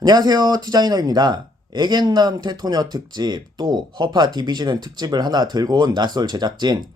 안녕하세요, 티자이너입니다. 애견남 테토녀 특집, 또 허파 디비지는 특집을 하나 들고 온 낯설 제작진.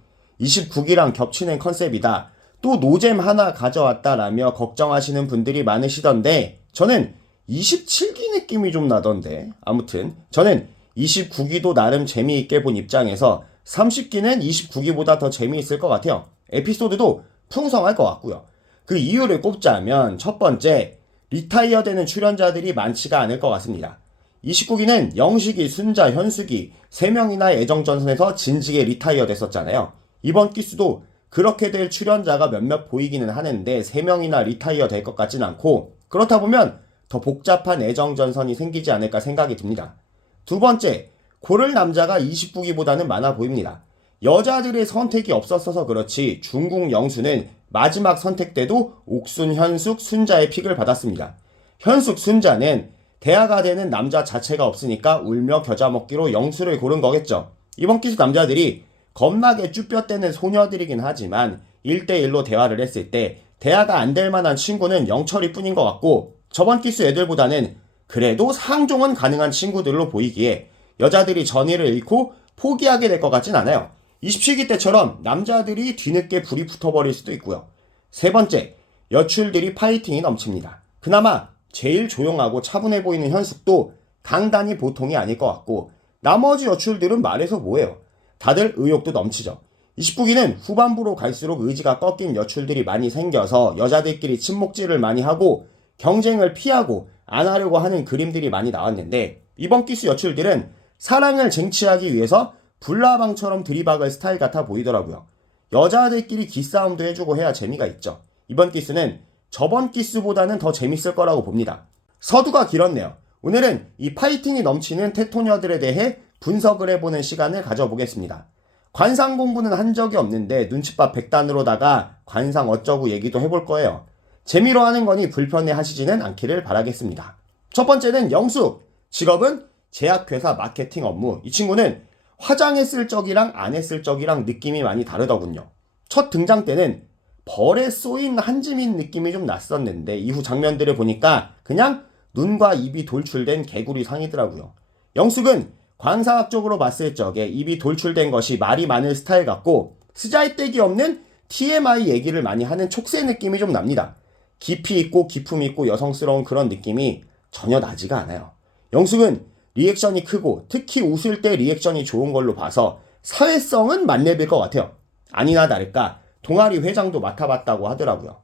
29기랑 겹치는 컨셉이다. 또 노잼 하나 가져왔다라며 걱정하시는 분들이 많으시던데 저는 27기 느낌이 좀 나던데. 아무튼 저는 29기도 나름 재미있게 본 입장에서 30기는 29기보다 더 재미있을 것 같아요. 에피소드도 풍성할 것 같고요. 그 이유를 꼽자면 첫 번째, 리타이어 되는 출연자들이 많지가 않을 것 같습니다. 29기는 영식이, 순자, 현숙이 3명이나 애정전선에서 진지게 리타이어 됐었잖아요. 이번 기수도 그렇게 될 출연자가 몇몇 보이기는 하는데 3명이나 리타이어 될 것 같진 않고, 그렇다 보면 더 복잡한 애정전선이 생기지 않을까 생각이 듭니다. 두 번째, 고를 남자가 29기보다는 많아 보입니다. 여자들의 선택이 없었어서 그렇지 중국 영수는 마지막 선택 때도 옥순, 현숙, 순자의 픽을 받았습니다. 현숙, 순자는 대화가 되는 남자 자체가 없으니까 울며 겨자 먹기로 영수를 고른 거겠죠. 이번 기수 남자들이 겁나게 쭈뼛대는 소녀들이긴 하지만 1대1로 대화를 했을 때 대화가 안 될 만한 친구는 영철이 뿐인 것 같고, 저번 기수 애들보다는 그래도 상종은 가능한 친구들로 보이기에 여자들이 전의를 잃고 포기하게 될 것 같진 않아요. 27기 때처럼 남자들이 뒤늦게 불이 붙어버릴 수도 있고요. 세 번째, 여출들이 파이팅이 넘칩니다. 그나마 제일 조용하고 차분해 보이는 현숙도 강단이 보통이 아닐 것 같고, 나머지 여출들은 말해서 뭐해요. 다들 의욕도 넘치죠. 29기는 후반부로 갈수록 의지가 꺾인 여출들이 많이 생겨서 여자들끼리 친목질을 많이 하고 경쟁을 피하고 안 하려고 하는 그림들이 많이 나왔는데, 이번 기수 여출들은 사랑을 쟁취하기 위해서 불나방처럼 들이박을 스타일 같아 보이더라고요. 여자들끼리 기싸움도 해주고 해야 재미가 있죠. 이번 기수는 저번 기수보다는 더 재밌을 거라고 봅니다. 서두가 길었네요. 오늘은 이 파이팅이 넘치는 테토녀들에 대해 분석을 해보는 시간을 가져보겠습니다. 관상 공부는 한 적이 없는데 눈칫밥 100단으로다가 관상 어쩌고 얘기도 해볼 거예요. 재미로 하는 거니 불편해 하시지는 않기를 바라겠습니다. 첫 번째는 영숙. 직업은 제약회사 마케팅 업무. 이 친구는 화장했을 적이랑 안 했을 적이랑 느낌이 많이 다르더군요. 첫 등장 때는 벌에 쏘인 한지민 느낌이 좀 났었는데 이후 장면들을 보니까 그냥 눈과 입이 돌출된 개구리 상이더라고요. 영숙은 관상학적으로 봤을 적에 입이 돌출된 것이 말이 많을 스타일 같고, 쓰잘데기 없는 TMI 얘기를 많이 하는 촉새 느낌이 좀 납니다. 깊이 있고 기품 있고 여성스러운 그런 느낌이 전혀 나지가 않아요. 영숙은 리액션이 크고 특히 웃을 때 리액션이 좋은 걸로 봐서 사회성은 만렙일 것 같아요. 아니나 다를까 동아리 회장도 맡아봤다고 하더라고요.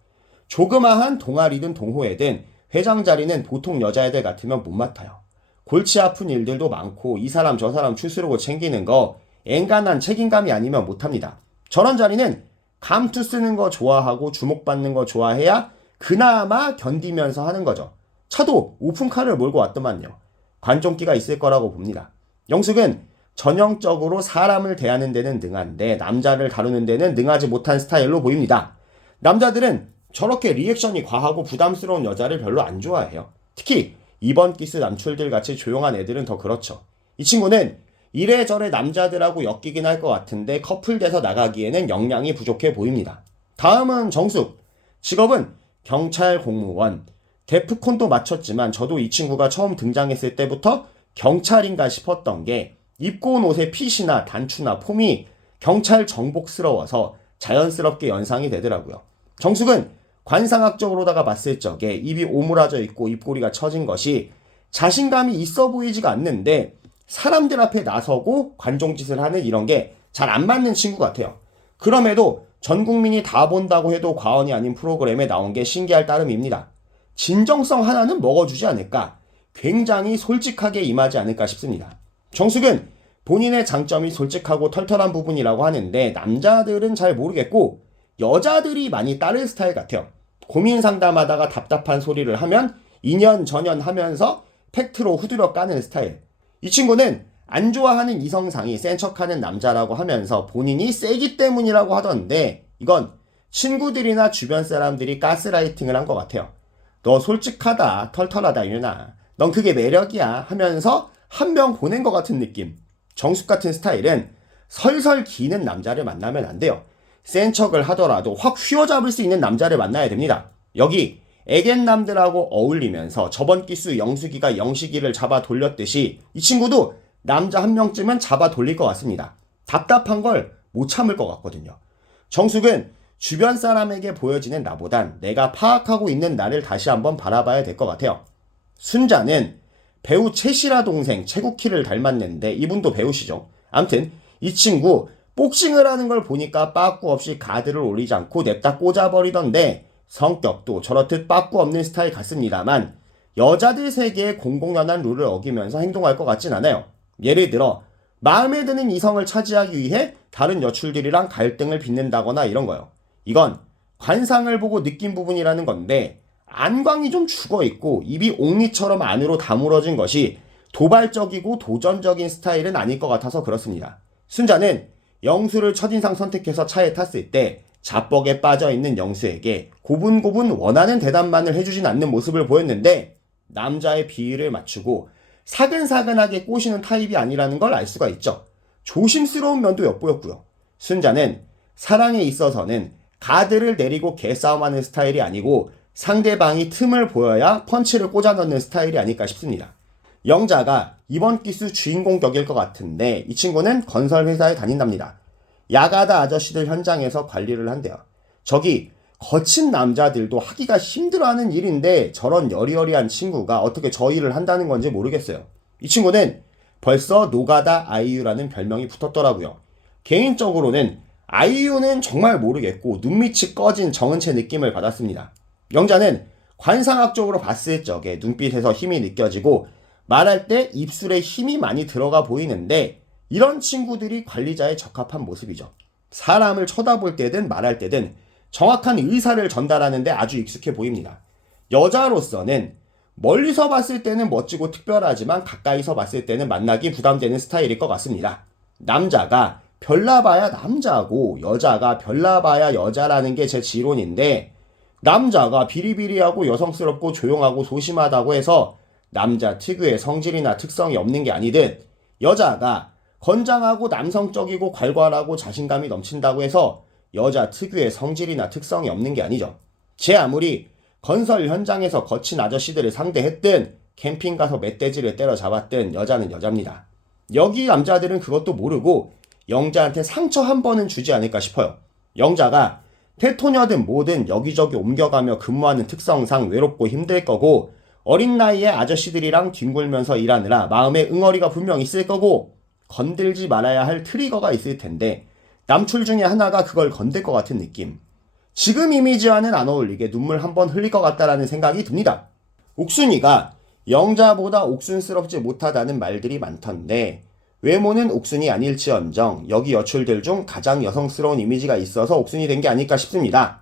조그마한 동아리든 동호회든 회장 자리는 보통 여자애들 같으면 못 맡아요. 골치 아픈 일들도 많고 이 사람 저 사람 추스르고 챙기는 거 엔간한 책임감이 아니면 못합니다. 저런 자리는 감투 쓰는 거 좋아하고 주목받는 거 좋아해야 그나마 견디면서 하는 거죠. 차도 오픈카를 몰고 왔더만요. 관종기가 있을 거라고 봅니다. 영숙은 전형적으로 사람을 대하는 데는 능한데 남자를 다루는 데는 능하지 못한 스타일로 보입니다. 남자들은 저렇게 리액션이 과하고 부담스러운 여자를 별로 안 좋아해요. 특히 이번 기수 남출들 같이 조용한 애들은 더 그렇죠. 이 친구는 이래저래 남자들하고 엮이긴 할 것 같은데 커플 돼서 나가기에는 역량이 부족해 보입니다. 다음은 정숙. 직업은 경찰 공무원. 데프콘도 맞췄지만 저도 이 친구가 처음 등장했을 때부터 경찰인가 싶었던 게 입고 온 옷의 핏이나 단추나 폼이 경찰 정복스러워서 자연스럽게 연상이 되더라고요. 정숙은 관상학적으로다가 봤을 적에 입이 오므라져 있고 입꼬리가 처진 것이 자신감이 있어 보이지가 않는데 사람들 앞에 나서고 관종짓을 하는 이런 게 잘 안 맞는 친구 같아요. 그럼에도 전 국민이 다 본다고 해도 과언이 아닌 프로그램에 나온 게 신기할 따름입니다. 진정성 하나는 먹어주지 않을까, 굉장히 솔직하게 임하지 않을까 싶습니다. 정숙은 본인의 장점이 솔직하고 털털한 부분이라고 하는데 남자들은 잘 모르겠고 여자들이 많이 따를 스타일 같아요. 고민 상담하다가 답답한 소리를 하면 2년 전년 하면서 팩트로 후드려 까는 스타일. 이 친구는 안 좋아하는 이성상이 센 척하는 남자라고 하면서 본인이 세기 때문이라고 하던데 이건 친구들이나 주변 사람들이 가스라이팅을 한 것 같아요. 너 솔직하다, 털털하다 이누나, 넌 그게 매력이야 하면서 한 명 보낸 것 같은 느낌. 정숙 같은 스타일은 설설 기는 남자를 만나면 안 돼요. 센 척을 하더라도 확 휘어잡을 수 있는 남자를 만나야 됩니다. 여기 애견남들하고 어울리면서 저번 기수 영숙이가 영식이를 잡아 돌렸듯이 이 친구도 남자 한 명쯤은 잡아 돌릴 것 같습니다. 답답한 걸 못 참을 것 같거든요. 정숙은 주변 사람에게 보여지는 나보단 내가 파악하고 있는 나를 다시 한번 바라봐야 될 것 같아요. 순자는 배우 최시라 동생 최국희를 닮았는데 이분도 배우시죠. 암튼 이 친구 복싱을 하는 걸 보니까 빠꾸 없이 가드를 올리지 않고 냅다 꽂아버리던데 성격도 저렇듯 빠꾸 없는 스타일 같습니다만 여자들 세계의 공공연한 룰을 어기면서 행동할 것 같진 않아요. 예를 들어 마음에 드는 이성을 차지하기 위해 다른 여출들이랑 갈등을 빚는다거나 이런 거요. 이건 관상을 보고 느낀 부분이라는 건데 안광이 좀 죽어있고 입이 옥리처럼 안으로 다물어진 것이 도발적이고 도전적인 스타일은 아닐 것 같아서 그렇습니다. 순자는 영수를 첫인상 선택해서 차에 탔을 때 자뻑에 빠져있는 영수에게 고분고분 원하는 대답만을 해주진 않는 모습을 보였는데 남자의 비위를 맞추고 사근사근하게 꼬시는 타입이 아니라는 걸 알 수가 있죠. 조심스러운 면도 엿보였고요. 순자는 사랑에 있어서는 가드를 내리고 개싸움하는 스타일이 아니고 상대방이 틈을 보여야 펀치를 꽂아 넣는 스타일이 아닐까 싶습니다. 영자가 이번 기수 주인공 격일 것 같은데 이 친구는 건설회사에 다닌답니다. 야가다 아저씨들 현장에서 관리를 한대요. 저기 거친 남자들도 하기가 힘들어하는 일인데 저런 여리여리한 친구가 어떻게 저 일을 한다는 건지 모르겠어요. 이 친구는 벌써 노가다 아이유라는 별명이 붙었더라고요. 개인적으로는 아이유는 정말 모르겠고 눈밑이 꺼진 정은채 느낌을 받았습니다. 영자는 관상학적으로 봤을 적에 눈빛에서 힘이 느껴지고 말할 때 입술에 힘이 많이 들어가 보이는데 이런 친구들이 관리자에 적합한 모습이죠. 사람을 쳐다볼 때든 말할 때든 정확한 의사를 전달하는 데 아주 익숙해 보입니다. 여자로서는 멀리서 봤을 때는 멋지고 특별하지만 가까이서 봤을 때는 만나기 부담되는 스타일일 것 같습니다. 남자가 별나봐야 남자고 여자가 별나봐야 여자라는 게 제 지론인데 남자가 비리비리하고 여성스럽고 조용하고 소심하다고 해서 남자 특유의 성질이나 특성이 없는 게 아니듯 여자가 건장하고 남성적이고 괄괄하고 자신감이 넘친다고 해서 여자 특유의 성질이나 특성이 없는 게 아니죠. 제 아무리 건설 현장에서 거친 아저씨들을 상대했든 캠핑 가서 멧돼지를 때려잡았든 여자는 여자입니다. 여기 남자들은 그것도 모르고 영자한테 상처 한 번은 주지 않을까 싶어요. 영자가 테토녀든 뭐든 여기저기 옮겨가며 근무하는 특성상 외롭고 힘들 거고 어린 나이에 아저씨들이랑 뒹굴면서 일하느라 마음에 응어리가 분명 있을 거고 건들지 말아야 할 트리거가 있을 텐데 남출 중에 하나가 그걸 건들 것 같은 느낌. 지금 이미지와는 안 어울리게 눈물 한 번 흘릴 것 같다라는 생각이 듭니다. 옥순이가 영자보다 옥순스럽지 못하다는 말들이 많던데 외모는 옥순이 아닐지언정 여기 여출들 중 가장 여성스러운 이미지가 있어서 옥순이 된 게 아닐까 싶습니다.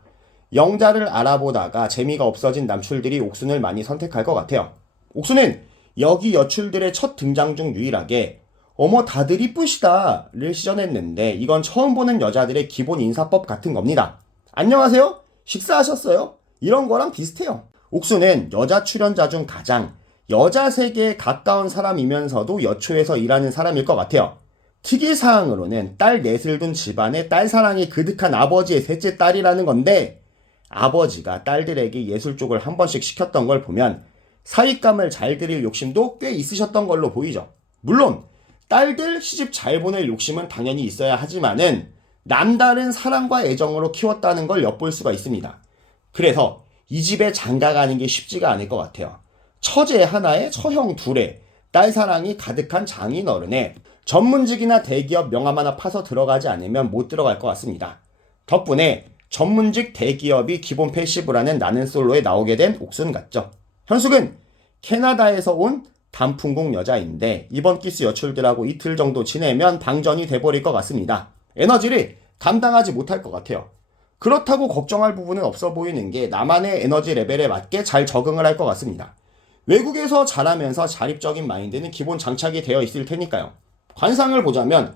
영자를 알아보다가 재미가 없어진 남출들이 옥순을 많이 선택할 것 같아요. 옥순은 여기 여출들의 첫 등장 중 유일하게 어머 다들 이쁘시다를 시전했는데 이건 처음 보는 여자들의 기본 인사법 같은 겁니다. 안녕하세요? 식사하셨어요? 이런 거랑 비슷해요. 옥수는 여자 출연자 중 가장 여자 세계에 가까운 사람이면서도 여초에서 일하는 사람일 것 같아요. 특이사항으로는 딸 넷을 둔 집안에 딸 사랑이 그득한 아버지의 셋째 딸이라는 건데 아버지가 딸들에게 예술 쪽을 한 번씩 시켰던 걸 보면 사윗감을 잘 들일 욕심도 꽤 있으셨던 걸로 보이죠. 물론 딸들 시집 잘 보낼 욕심은 당연히 있어야 하지만은 남다른 사랑과 애정으로 키웠다는 걸 엿볼 수가 있습니다. 그래서 이 집에 장가가는 게 쉽지가 않을 것 같아요. 처제 하나에 처형 둘에 딸 사랑이 가득한 장인어른에 전문직이나 대기업 명함 하나 파서 들어가지 않으면 못 들어갈 것 같습니다. 덕분에 전문직 대기업이 기본 패시브라는 나는 솔로에 나오게 된 옥순 같죠. 현숙은 캐나다에서 온 단풍국 여자인데 이번 기스 여출들하고 이틀 정도 지내면 방전이 돼버릴 것 같습니다. 에너지를 감당하지 못할 것 같아요. 그렇다고 걱정할 부분은 없어 보이는 게 나만의 에너지 레벨에 맞게 잘 적응을 할 것 같습니다. 외국에서 자라면서 자립적인 마인드는 기본 장착이 되어 있을 테니까요. 관상을 보자면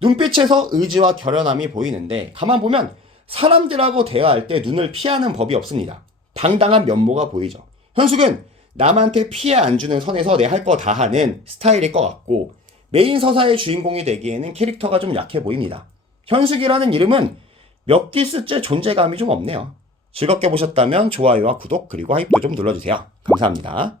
눈빛에서 의지와 결연함이 보이는데 가만 보면 사람들하고 대화할 때 눈을 피하는 법이 없습니다. 당당한 면모가 보이죠. 현숙은 남한테 피해 안 주는 선에서 내 할 거 다 하는 스타일일 것 같고 메인 서사의 주인공이 되기에는 캐릭터가 좀 약해 보입니다. 현숙이라는 이름은 몇 기수째 존재감이 좀 없네요. 즐겁게 보셨다면 좋아요와 구독 그리고 하이프 좀 눌러주세요. 감사합니다.